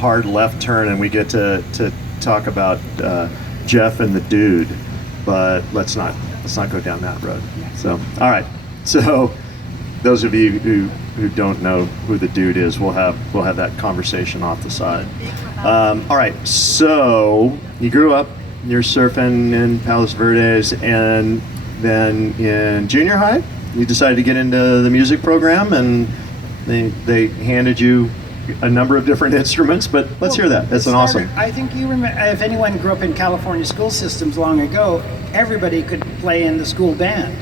hard left turn, and we get to talk about Jeff and the Dude, but let's not go down that road. So, all right. So, those of you who don't know who the Dude is, we'll have that conversation off the side. All right. So, you grew up, you're surfing in Palos Verdes, and then in junior high, you decided to get into the music program, and they handed you a number of different instruments, but let's hear that. That's awesome. I think you remember, if anyone grew up in California school systems long ago, everybody could play in the school band.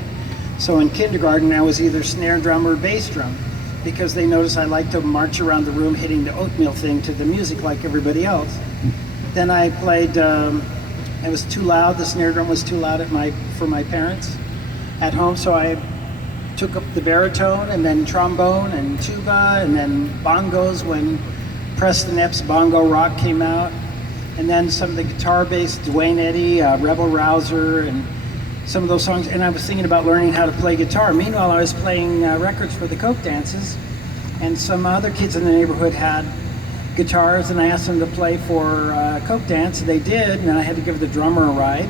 So in kindergarten, I was either snare drum or bass drum, because they noticed I liked to march around the room hitting the oatmeal thing to the music like everybody else. Then I played, it was too loud, the snare drum was too loud for my parents at home, so I took up the baritone, and then trombone and tuba, and then bongos when Preston Epps' Bongo Rock came out, and then some of the guitar-based Dwayne Eddy, Rebel Rouser, and some of those songs. And I was thinking about learning how to play guitar. Meanwhile, I was playing records for the Coke dances, and some other kids in the neighborhood had guitars, and I asked them to play for Coke dance, and they did, and I had to give the drummer a ride.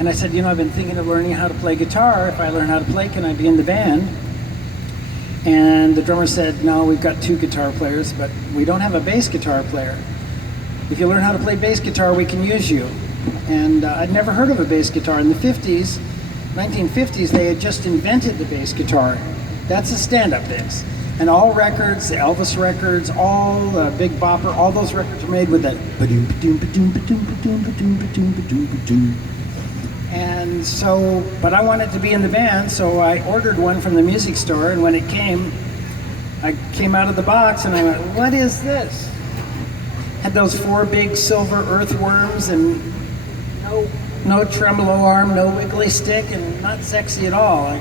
And I said, I've been thinking of learning how to play guitar. If I learn how to play, can I be in the band? And the drummer said, no, we've got 2 guitar players, but we don't have a bass guitar player. If you learn how to play bass guitar, we can use you. And I'd never heard of a bass guitar. In the 1950s, they had just invented the bass guitar. That's a stand-up bass. And all records, the Elvis records, all Big Bopper, all those records were made with that. And so, but I wanted to be in the band, so I ordered one from the music store, and when it came, I came out of the box and I went, what is this? Had those 4 big silver earthworms, and no tremolo arm, no wiggly stick, and not sexy at all.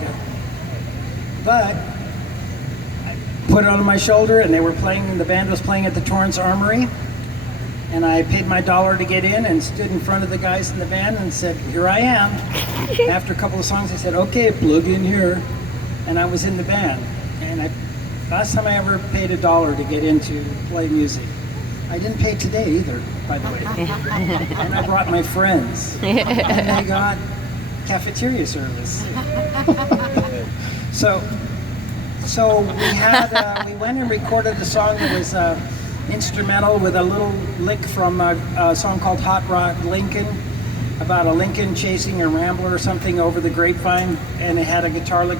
But I put it on my shoulder, and the band was playing at the Torrance Armory. And I paid my $1 to get in and stood in front of the guys in the band and said, here I am. After a couple of songs, I said, okay, plug in here. And I was in the band. And last time I ever paid $1 to get in to play music. I didn't pay today either, by the way. And I brought my friends. And they got cafeteria service. So we went and recorded a song that was instrumental with a little lick from a song called Hot Rod Lincoln, about a Lincoln chasing a Rambler or something over the grapevine, and it had a guitar lick,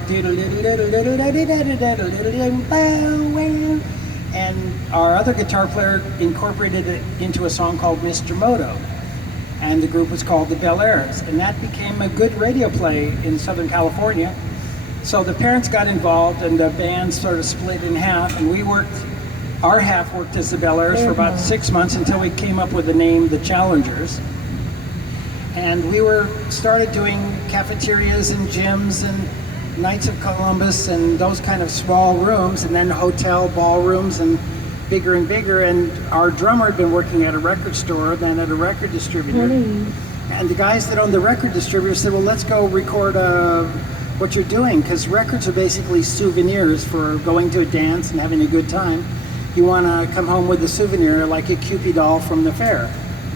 and our other guitar player incorporated it into a song called Mr. Moto, and the group was called the Bel-Airs, and that became a good radio play in Southern California. So the parents got involved, and the band sort of split in half, and our half worked as the Bel-Airs for about 6 months until we came up with the name The Challengers. And we started doing cafeterias and gyms and Knights of Columbus and those kind of small rooms, and then hotel ballrooms and bigger. And our drummer had been working at a record store, then at a record distributor. And the guys that owned the record distributor said, well, let's go record what you're doing, because records are basically souvenirs for going to a dance and having a good time. You want to come home with a souvenir like a Cupid doll from the fair.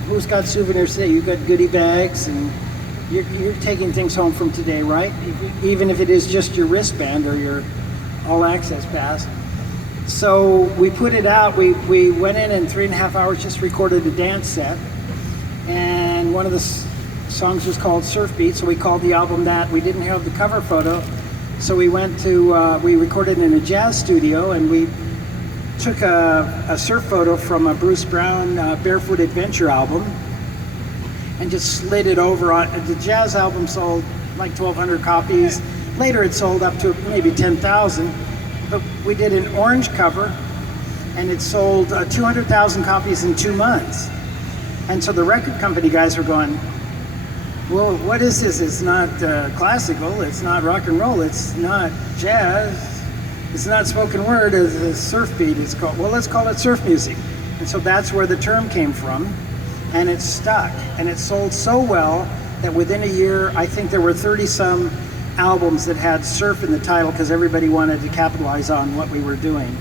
Who's got souvenirs today? You've got goodie bags, and you're taking things home from today, right? Even if it is just your wristband or your all-access pass. So we put it out. We went in 3.5 hours, just recorded a dance set. And one of the songs was called Surf Beat, so we called the album that. We didn't have the cover photo, so we recorded in a jazz studio, and we took a surf photo from a Bruce Brown Barefoot Adventure album and just slid it over on. The jazz album sold like 1,200 copies. Later it sold up to maybe 10,000, but we did an orange cover, and it sold 200,000 copies in 2 months. And so the record company guys were going, well, what is this? It's not classical, it's not rock and roll, it's not jazz, it's not spoken word, it's a surf beat. It's called, well, let's call it surf music. And so that's where the term came from, and it stuck. And it sold so well that within a year, I think there were 30-some albums that had surf in the title, because everybody wanted to capitalize on what we were doing.